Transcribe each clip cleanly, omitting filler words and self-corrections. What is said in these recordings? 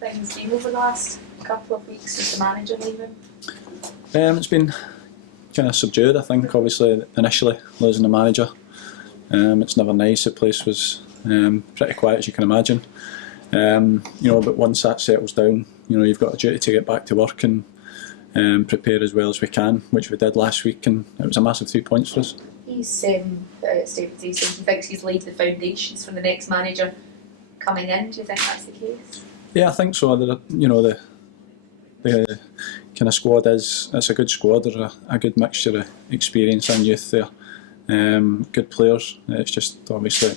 have things been over the last couple of weeks since the manager leaving? It's been kind of subdued, I think. Obviously, initially losing the manager, it's never nice. The place was pretty quiet, as you can imagine. But once that settles down, you've got a duty to get back to work and prepare as well as we can, which we did last week, and it was a massive 3 points for us. He's stated he thinks he's laid the foundations for the next manager coming in. Do you think that's the case? Yeah, I think so. The kind of squad it's a good squad. There's a good mixture of experience and youth there. Good players. It's just obviously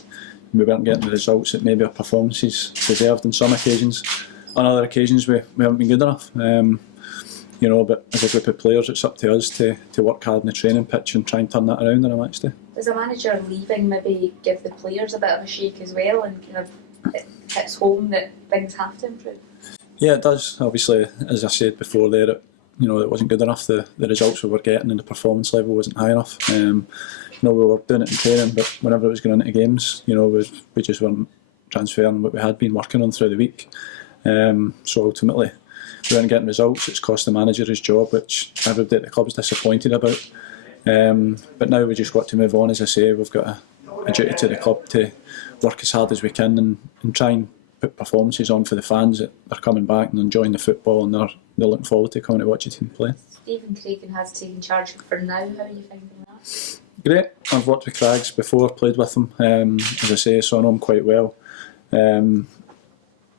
we weren't getting the results that maybe our performances deserved on some occasions. On other occasions we haven't been good enough. But as a group of players, it's up to us to work hard in the training pitch and try and turn that around on a match day. Does a manager leaving maybe give the players a bit of a shake as well, and kind of it hits home that things have to improve? Yeah, it does. Obviously, as I said before there, it wasn't good enough. The results we were getting and the performance level wasn't high enough. We were doing it in training, but whenever it was going into games, we just weren't transferring what we had been working on through the week. So ultimately, we weren't getting results. It's cost the manager his job, which everybody at the club's disappointed about. But now we just got to move on. As I say, we've got a duty to the club to work as hard as we can and try and put performances on for the fans that are coming back and enjoying the football, and they're looking forward to coming to watch the team play. Stephen Cragen has taken charge for now. How are you finding that? Great. I've worked with Craigs before, played with him. As I say, so I know him quite well.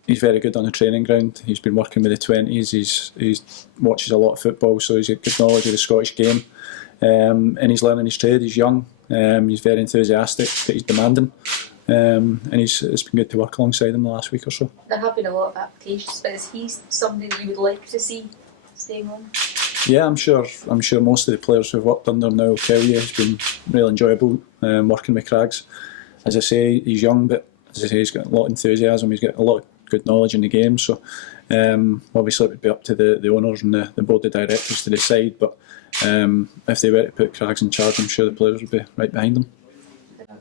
He's very good on the training ground. He's been working with the 20s. He watches a lot of football, so he's got good knowledge of the Scottish game. And he's learning his trade. He's young. He's very enthusiastic, but he's demanding. And it's been good to work alongside him the last week or so. There have been a lot of applications, but is he somebody that you would like to see staying on? Yeah, I'm sure most of the players who've worked under him now will tell you it's been really enjoyable working with Craigs. As I say, he's young, but as I say, he's got a lot of enthusiasm. He's got a lot of good knowledge in the game. So obviously it would be up to the owners and the board of directors to decide. But if they were to put Craigs in charge, I'm sure the players would be right behind them. I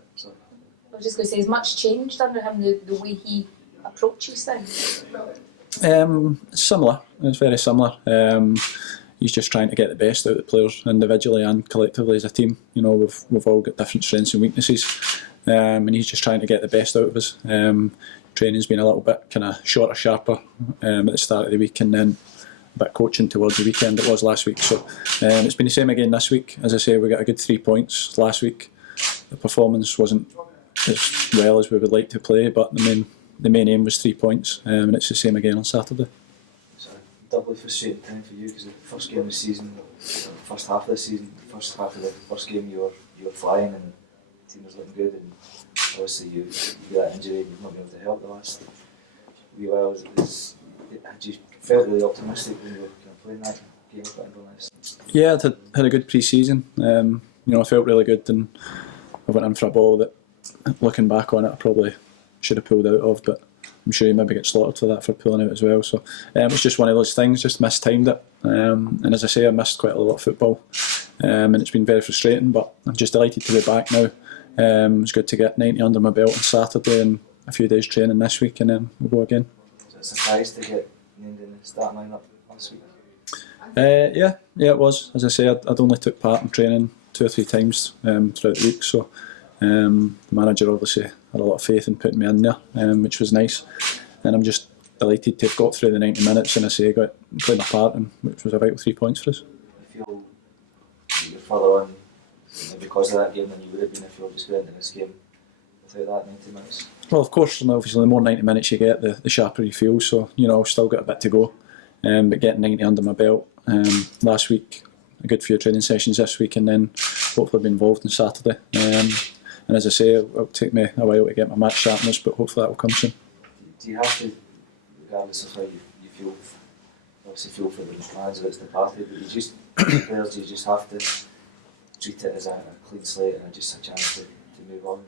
was just going to say, has much changed under him, the way he approaches things? Similar. It's very similar. He's just trying to get the best out of the players individually and collectively as a team. We've all got different strengths and weaknesses, and he's just trying to get the best out of us. Training's been a little bit kind of shorter, sharper at the start of the week, and then a bit coaching towards the weekend. It was last week, so it's been the same again this week. As I say, we got a good 3 points last week. The performance wasn't as well as we would like to play, but the main aim was 3 points, and it's the same again on Saturday. It's a doubly frustrating time for you because the first game of the season, the first half of the season, the first half of the first game you were flying and the team was looking good, and obviously you got that injury and you've not been able to help the last wee while. Had you felt really optimistic when you were kind of playing that game with Inverness? Yeah, I had a good pre-season. I felt really good, and I went in for a ball that, looking back on it, I probably should have pulled out of, but I'm sure you maybe get slaughtered for that for pulling out as well. So it was just one of those things, just mistimed it. And as I say, I missed quite a lot of football, and it's been very frustrating, but I'm just delighted to be back now. It's good to get 90 under my belt on Saturday and a few days training this week, and then we'll go again. Was it a surprise to get named in the starting lineup last week? Yeah, it was. As I say, I'd only took part in training 2 or 3 times throughout the week, so the manager obviously had a lot of faith in putting me in there, which was nice, and I'm just delighted to have got through the 90 minutes and I say played my part, which was a vital 3 points for us. You feel you're further on because of that game than you would have been if you were just going into this game without that 90 minutes? Well, of course, and obviously the more 90 minutes you get, the sharper you feel, so I've still got a bit to go, but getting 90 under my belt last week, a good few training sessions this week, and then hopefully be involved on Saturday. And as I say, it'll take me a while to get my match sharpness, but hopefully that will come soon. Do you have to, regardless of how you feel, obviously feel for the fans, if it's the party, but you just have to treat it as a clean slate and just a chance to move on?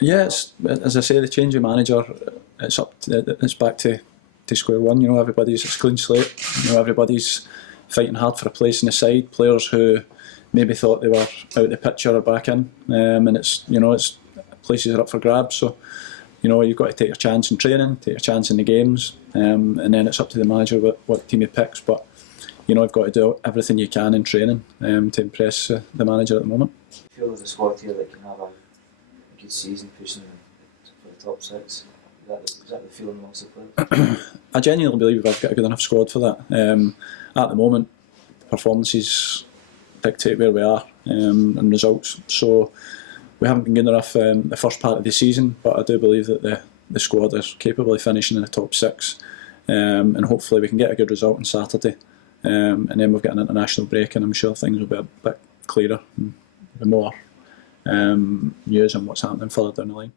Yeah, as I say, the change of manager, it's back to square one. It's a clean slate. Everybody's fighting hard for a place in the side. Players who maybe thought they were out of the picture are back in, and it's places are up for grabs. So you've got to take your chance in training, take your chance in the games, and then it's up to the manager what team he picks. But you've got to do everything you can in training to impress the manager at the moment. Do you feel there's a squad here that can have a good season pushing for the top six? Is that the feeling amongst the players? I genuinely believe we've got a good enough squad for that. At the moment, the performances dictate where we are and results. So we haven't been good enough the first part of the season, but I do believe that the squad is capable of finishing in the top six, and hopefully we can get a good result on Saturday. And then we've got an international break, and I'm sure things will be a bit clearer and more news on what's happening further down the line.